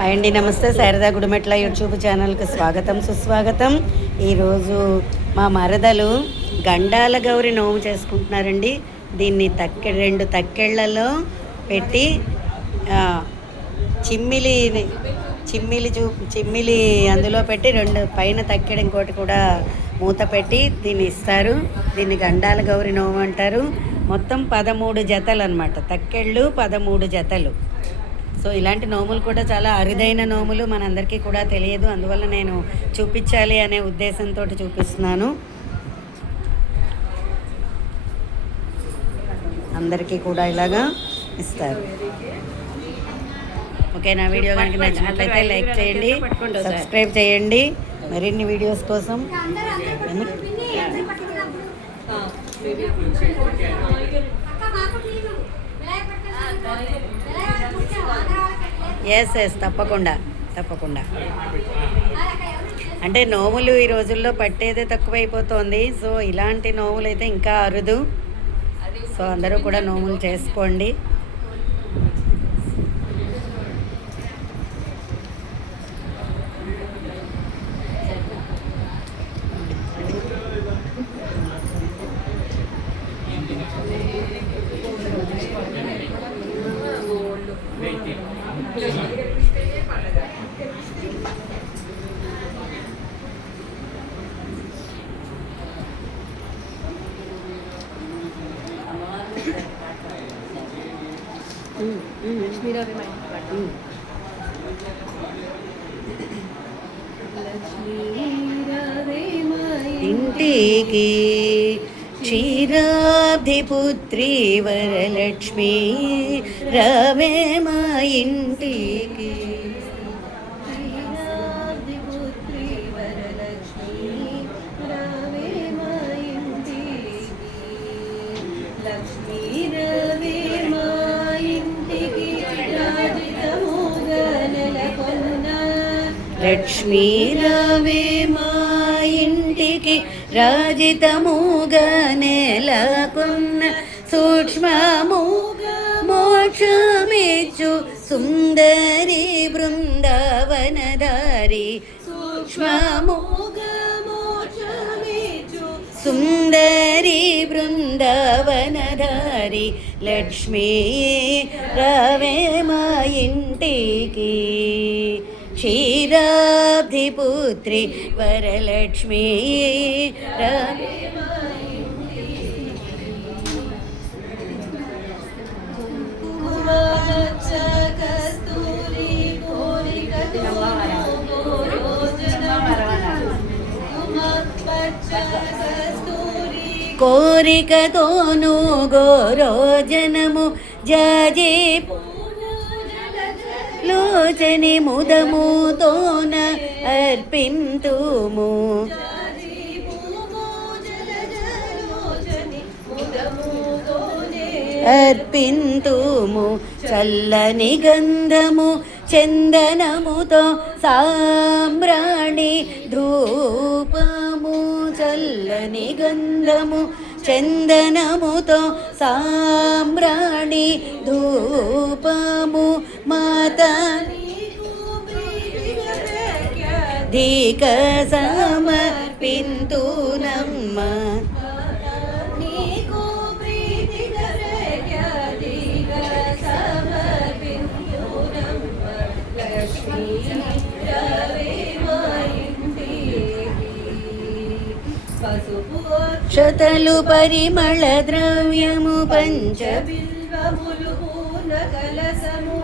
Hi అండి, నమస్తే. Sharada Gudimetla YouTube ఛానల్కి స్వాగతం, సుస్వాగతం. ఈరోజు మా మరదలు గండాల గౌరి నోము చేసుకుంటున్నారండి. దీన్ని రెండు తక్కెళ్లలో పెట్టి చిమ్మిలి చిమ్మిలి అందులో పెట్టి రెండు పైన తక్కెడ ఇంకోటి కూడా మూత పెట్టి దీన్ని ఇస్తారు. దీన్ని గండాల గౌరి నోము అంటారు. మొత్తం 13 జతలు అన్నమాట. తక్కెళ్ళు 13 జతలు. సో ఇలాంటి నోములు కూడా చాలా అరుదైన నోములు, మనందరికీ కూడా తెలియదు. అందువల్ల నేను చూపించాలి అనే ఉద్దేశంతో చూపిస్తున్నాను. అందరికీ కూడా ఇలాగా ఇస్తారు. ఓకే, నా వీడియో కనుక నచ్చినట్లయితే లైక్ చేయండి, సబ్స్క్రైబ్ చేయండి మరిన్ని వీడియోస్ కోసం. ఎస్ తప్పకుండా. అంటే నోములు ఈ రోజుల్లో పట్టేదే తక్కువైపోతుంది. సో ఇలాంటి నోములు అయితే ఇంకా అరుదు. సో అందరూ కూడా నోములు చేసుకోండి. ఇంటికి క్షీరాబ్ధిపుత్రి వరలక్ష్మి రవే మా ఇంటికి. లక్ష్మీ రవే మా ఇంటికి రాజితముగా నెలకొన్న సూక్ష్మముగా మోక్షమిచ్చు సుందరి బృందావనధారి. సూక్ష్మముగా మోక్షమిచ్చు సుందరి బృందావనధారి. లక్ష్మీ రవే మా ఇంటికి క్షీరాబ్ధిపుత్రి వరలక్ష్మీ రవే మా ఇంటికి. కస్తూరి కోరికతోను గోరోజనము జాజే లోచని ముదముతోన అర్పింతుము. అర్పింతుము చల్లని గంధము చందనముతో సాంబ్రాణి ధూపము. చల్లని గంధము చందనముతో సాంబ్రాణి ధూపము. మాతా ధీక సమర్పింతునమ్మ. క్షతలు పరిమళ ద్రవ్యము పంచ బిల్వములు పూర్ణ కలసము